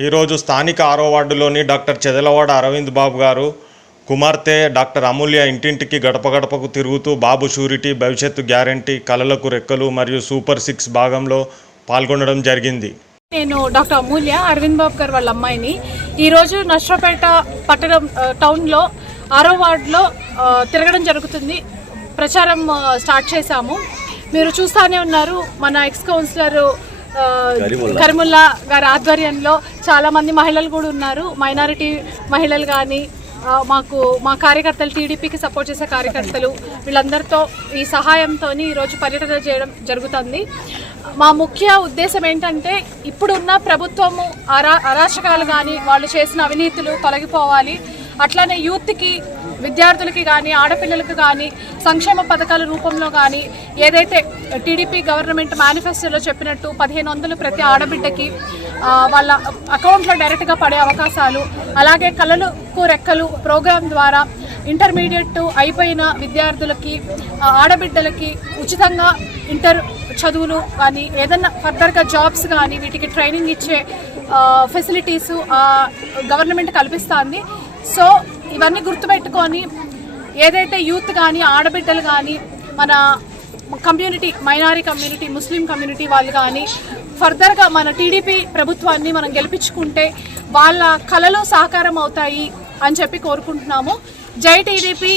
ఈరోజు స్థానిక ఆరో వార్డులోని డాక్టర్ చెదలవాడ అరవింద్ బాబు గారు కుమార్తె డాక్టర్ అమూల్య ఇంటింటికి గడప గడపకు తిరుగుతూ బాబు షూరిటీ భవిష్యత్తు గ్యారంటీ కలలకు రెక్కలు మరియు సూపర్ సిక్స్ భాగంలో పాల్గొనడం జరిగింది. నేను డాక్టర్ అమూల్య అరవింద్ బాబు గారు వాళ్ళ అమ్మాయిని. ఈరోజు నష్టపేట పట్టణం టౌన్లో ఆరో వార్డులో తిరగడం జరుగుతుంది. ప్రచారం స్టార్ట్ చేశాము. మీరు చూస్తానే ఉన్నారు మన ఎక్స్ కౌన్సిలర్ కరిముల్లా. గారి ఆధ్వర్యంలో చాలామంది మహిళలు కూడా ఉన్నారు. మైనారిటీ మహిళలు కానీ మాకు మా కార్యకర్తలు టీడీపీకి సపోర్ట్ చేసే కార్యకర్తలు వీళ్ళందరితో ఈ సహాయంతో ఈరోజు పర్యటన చేయడం జరుగుతుంది. మా ముఖ్య ఉద్దేశం ఏంటంటే ఇప్పుడున్న ప్రభుత్వము అరా అరాచకాలు కానీ వాళ్ళు చేసిన అవినీతులు తొలగిపోవాలి. అట్లానే యూత్కి విద్యార్థులకి కానీ ఆడపిల్లలకు కానీ సంక్షేమ పథకాల రూపంలో కానీ ఏదైతే టీడీపీ గవర్నమెంట్ మేనిఫెస్టోలో చెప్పినట్టు పదిహేను వందలు ప్రతి ఆడబిడ్డకి వాళ్ళ అకౌంట్లో డైరెక్ట్గా పడే అవకాశాలు అలాగే కళలకు రెక్కలు ప్రోగ్రాం ద్వారా ఇంటర్మీడియట్ అయిపోయిన విద్యార్థులకి ఆడబిడ్డలకి ఉచితంగా ఇంటర్ చదువులు కానీ ఏదన్నా ఫర్దర్గా జాబ్స్ కానీ వీటికి ట్రైనింగ్ ఇచ్చే ఫెసిలిటీసు గవర్నమెంట్ కల్పిస్తుంది. సో ఇవన్నీ గుర్తుపెట్టుకొని ఏదైతే యూత్ కానీ ఆడబిడ్డలు కానీ మన community minority community Muslim community వాళ్ళు కానీ ఫర్దర్గా మన టీడీపీ ప్రభుత్వాన్ని మనం గెలిపించుకుంటే వాళ్ళ కళలు సాకారం అవుతాయి అని చెప్పి కోరుకుంటున్నాము జై టీడీపీ